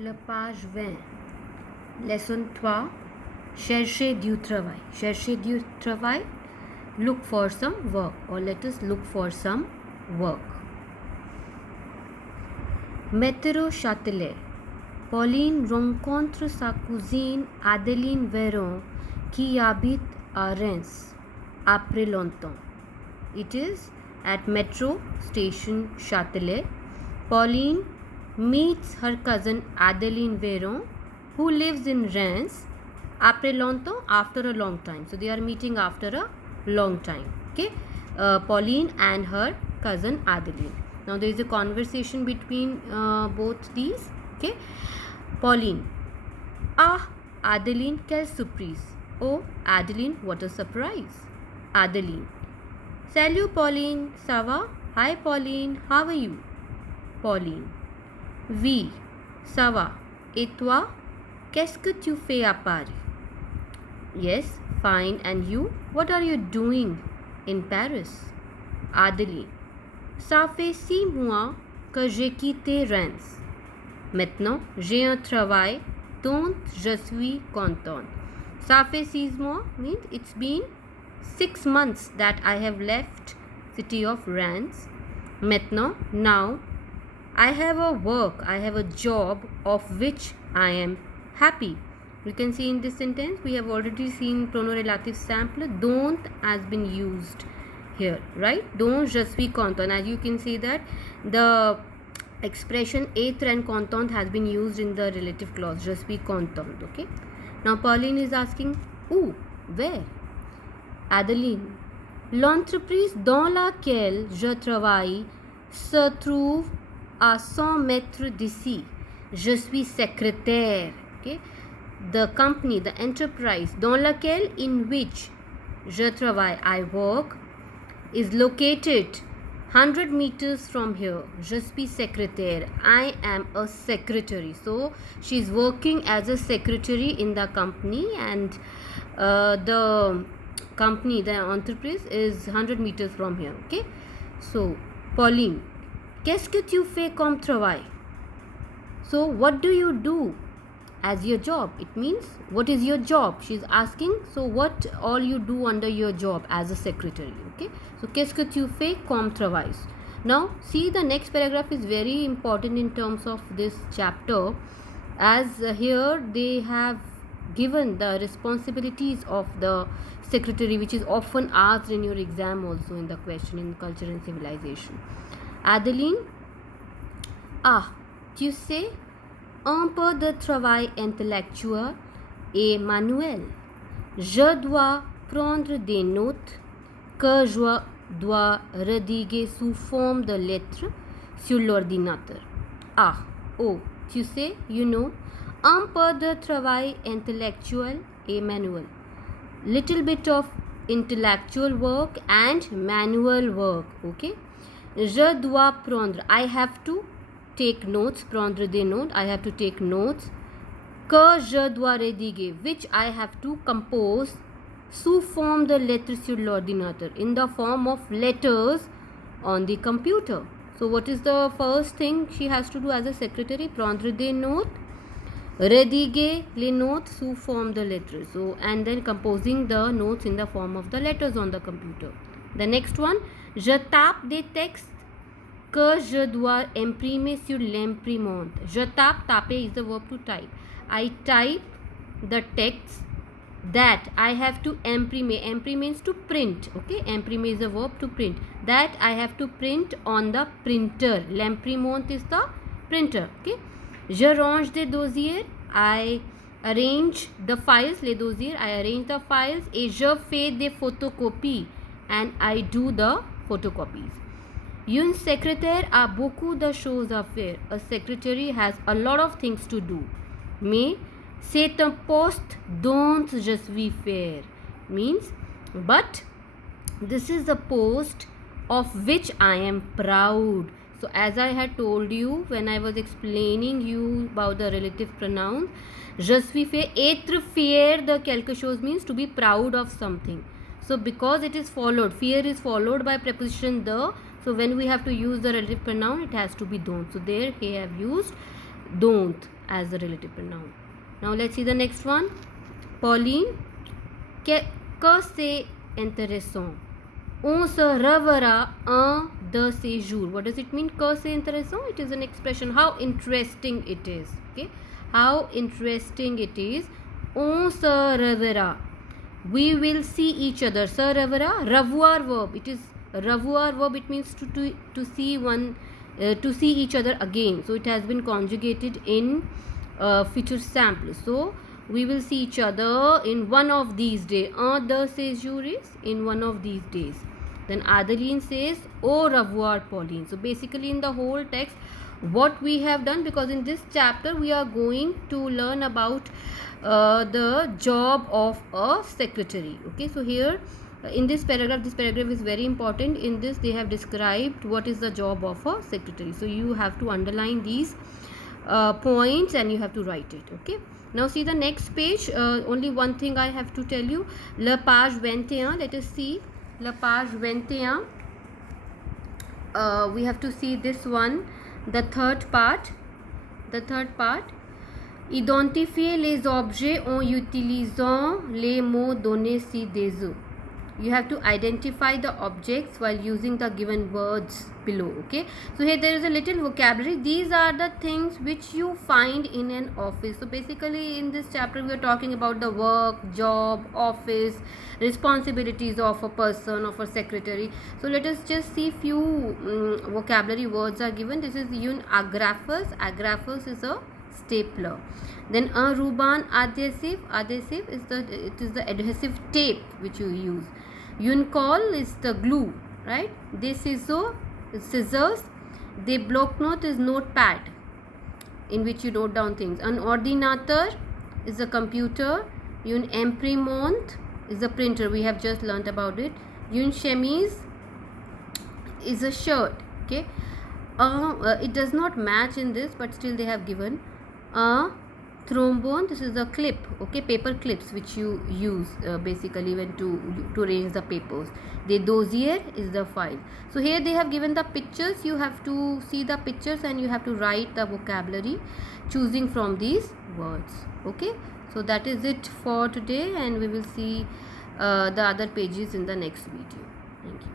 La page 20. Lesson 3. Cherchez du travail. Cherchez du travail. Look for some work, or let us look for some work. Métro Châtelet. Pauline rencontre sa cousine Adeline Véron qui habite à Reims après longtemps. It is at Metro Station Châtelet. Pauline meets her cousin Adeline Véron who lives in Reims après longtemps, after a long time. So they are meeting after a long time. Okay, Pauline and her cousin Adeline. Now there is a conversation between both these. Okay, Pauline. Ah, Adeline, quelle surprise. Oh, Adeline, what a surprise. Adeline. Salut Pauline, ça va? Hi Pauline, how are you? Pauline. Oui, ça va. Et toi? Qu'est-ce que tu fais à Paris? Yes, fine. And you? What are you doing in Paris? Adeline. Ça fait 6 mois que j'ai quitté Reims. Maintenant, j'ai un travail dont je suis contente. Ça fait 6 mois means it's been 6 months that I have left city of Reims. Maintenant, now, I have a work, I have a job of which I am happy. You can see in this sentence, we have already seen prono-relative sample. Don't has been used here, right? Don't je suis content. As you can see that the expression être and content has been used in the relative clause. Je suis content. Okay. Now Pauline is asking, où, where? Adeline. L'entreprise dans laquelle je travaille se trouve à 100 mètres d'ici. Je suis secrétaire. Okay. The company, the enterprise dans laquelle, in which je travaille, I work, is located 100 meters from here. Je suis secrétaire. I am a secretary. So she is working as a secretary in the company, and the company, the enterprise, is 100 meters from here. Okay. So Pauline, qu'est-ce que tu fais comme travail? So what do you do as your job? It means what is your job? She's asking, so what all you do under your job as a secretary. Okay, so qu'est-ce que tu fais comme travail? Now see, the next paragraph is very important in terms of this chapter, as here they have given the responsibilities of the secretary, which is often asked in your exam also in the question in culture and civilization. Adeline. Ah, tu sais, un peu de travail intellectuel et manuel. Je dois prendre des notes que je dois rédiger sous forme de lettres sur l'ordinateur. Ah, oh, tu sais, you know, un peu de travail intellectuel et manuel. Little bit of intellectual work and manual work. Okay. Je dois prendre, I have to take notes, prendre des notes, I have to take notes. Que je dois rédiger, which I have to compose sous forme de lettres sur l'ordinateur, in the form of letters on the computer. So what is the first thing she has to do as a secretary? Prendre des notes, rédiger les notes sous forme de lettres. So, and then composing the notes in the form of the letters on the computer. The next one, je tape des textes que je dois imprimer sur l'imprimante. Je tape, taper is the verb to type. I type the text that I have to imprimer. Imprime means to print. Okay, imprimer is a verb to print. That I have to print on the printer. L'imprimante is the printer. Okay. Je range des dossiers. I arrange the files. Les dossiers. I arrange the files. Et je fais des photocopies. And I do the photocopies. Une secrétaire a beaucoup de choses à faire. A secretary has a lot of things to do. Mais c'est un poste dont je suis fier. Means, but this is a post of which I am proud. So as I had told you when I was explaining you about the relative pronouns, je suis fier, être fier de quelque chose means to be proud of something. So because it is followed, fear is followed by preposition the, so when we have to use the relative pronoun, it has to be don't. So there he have used don't as the relative pronoun. Now let's see the next one. Pauline, que c'est intéressant. On se reverra un de ces jours. What does it mean? Que c'est intéressant? It is an expression. How interesting it is. Okay. How interesting it is. On se reverra. We will see each other. Se reverra. Revoir verb. It is revoir verb. It means to see one, to see each other again. So it has been conjugated in future sample. So we will see each other in one of these days. Un de ces jours is in one of these days. Then Adeline says, au revoir, Pauline. So basically in the whole text, what we have done, because in this chapter we are going to learn about the job of a secretary. Okay, so here in this paragraph is very important. In this they have described what is the job of a secretary. So you have to underline these points and you have to write it. Okay, now see the next page. Only one thing I have to tell you. Le page 21. Let us see. Le page 21. We have to see this one. The third part. Identifier les objets en utilisant les mots donnés ci-dessous. You have to identify the objects while using the given words below. Okay, so here there is a little vocabulary. These are the things which you find in an office. So basically in this chapter we are talking about the work, job, office, responsibilities of a person, of a secretary. So let us just see few vocabulary words are given. This is un agraphus. Agraphus is a stapler. Then un ruban adhesive. Adhesive is the adhesive tape which you use. Un colle is the glue, right? Des ciseaux is scissors. Des bloc-notes is notepad in which you note down things. Un ordinateur is a computer. Un imprimante is a printer. We have just learnt about it. Un chemise is a shirt. Okay, it does not match in this, but still they have given. Trombone, this is a clip. Okay, paper clips which you use basically when to arrange the papers. The dossier is the file. So here they have given the pictures. You have to see the pictures and you have to write the vocabulary choosing from these words. Okay, so that is it for today, and we will see the other pages in the next video. Thank you.